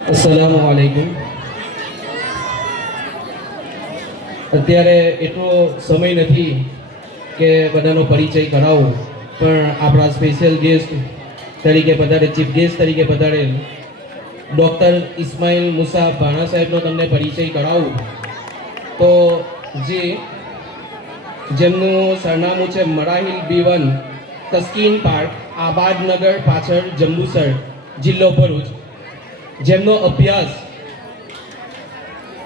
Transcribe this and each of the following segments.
અસલામુ અલૈકુમ અત્યારે એટલો સમય નથી કે બધાનો પરિચય કરાવું, પણ આપણા સ્પેશિયલ ગેસ્ટ તરીકે પધારે ચીફ ગેસ્ટ તરીકે પધારેલ ડૉક્ટર ઇસ્માઇલ મુસા ભાણા સાહેબનો તમને પરિચય કરાવું. તો જે જેમનું સરનામું છે મરાહિલ બી વન તસ્કીન પાર્ક, આબાદનગર પાછળ જંબુસર જિલ્લો ભરૂચ. જેમનો અભ્યાસ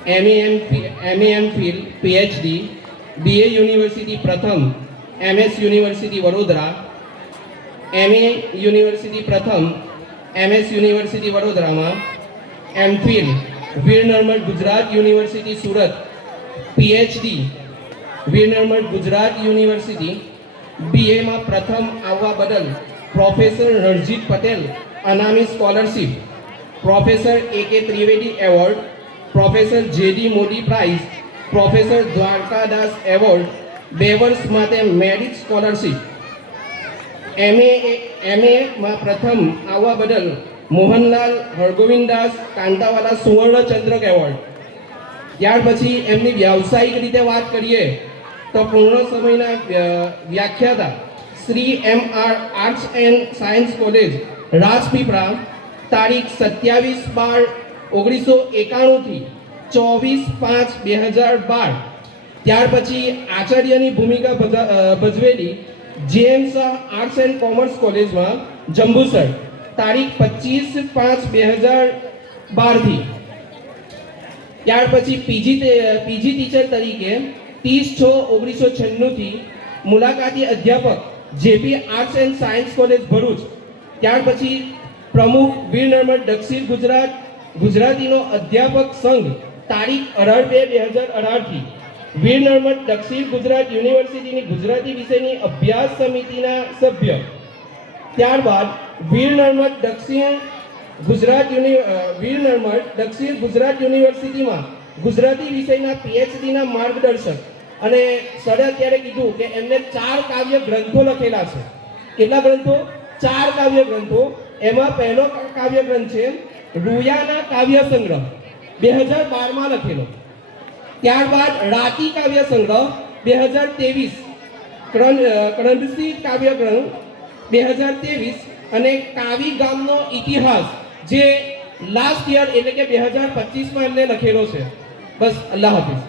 MA M MA MPhil PhD BA university પ્રથમ MS university Vadodara MA university પ્રથમ એમએસ યુનિવર્સિટી વડોદરામાં MPhil Veer Narmad Gujarat university Surat PhD Veer Narmad Gujarat university બીએમાં પ્રથમ આવવા બદલ પ્રોફેસર રણજીત પટેલ અનામી scholarship professor A K Trivedi award professor JD Modi prize professor Dwarkadas award બે વર્ષ માટે merit scholarship MA એમએમાં પ્રથમ આવવા બદલ મોહનલાલ હરગોવિંદાસ કાંતાવાલા સુવર્ણચંદ્રક એવોર્ડ. ત્યાર પછી એમની વ્યાવસાયિક રીતે વાત કરીએ તો પૂર્ણ સમયના વ્યાખ્યાતા Shri M R arts and science college Rajpipla તારીખ સત્યાવીસ બાર ઓગણીસો એકાણુંથી ચોવીસ પાંચ બે હજાર બાર. ત્યાર પછી આચાર્યની ભૂમિકા ભજા- ભજવેલી JM Shah arts and commerce કોલેજમાં જંબુસર, તારીખ પચીસ પાંચ બે હજાર બારથી. ત્યાર પછી પીજી પીજી ટીચર તરીકે ત્રીસ છ ઓગણીસો છન્નુંથી મુલાકાતી અધ્યાપક JP arts and science college Bharuch. ત્યાર પછી પ્રમુખ વીર નર્મદ દક્ષિણ ગુજરાત ગુજરાતીનો અધ્યાપક સંઘ તારીખ અઢાર બે બે હજાર અઢારથી. વીર નર્મદ દક્ષિણ ગુજરાત યુનિવર્સિટીની ગુજરાતી વિષયની અભ્યાસ સમિતિના સભ્ય. ત્યારબાદ વીર નર્મદ દક્ષિણ ગુજરાત યુનિ અ, વીર નર્મદ દક્ષિણ ગુજરાત યુનિવર્સિટીમાં ગુજરાતી વિષયના પીએચડીના માર્ગદર્શક. અને સરે અત્યારે કીધું કે એમને ચાર કાવ્ય ગ્રંથો લખેલા છે. કેટલા ગ્રંથો? ચાર કાવ્ય ગ્રંથો. એમાં પહેલો કાવ્ય ગ્રંથ છે રૂયાના કાવ્ય સંગ્રહ. બે હજાર બારમાં લખેલો. ત્યારબાદ રાતી કાવ્ય સંગ્રહ બે હજાર ત્રેવીસ ક્રંદસી કાવ્ય ગ્રંથ બે હજાર ત્રેવીસ અને કાવી ગામનો ઇતિહાસ, જે લાસ્ટ યર એટલે કે બે હજાર પચીસમાં એમને લખેલો છે. બસ, અલ્લાહ હાફિઝ.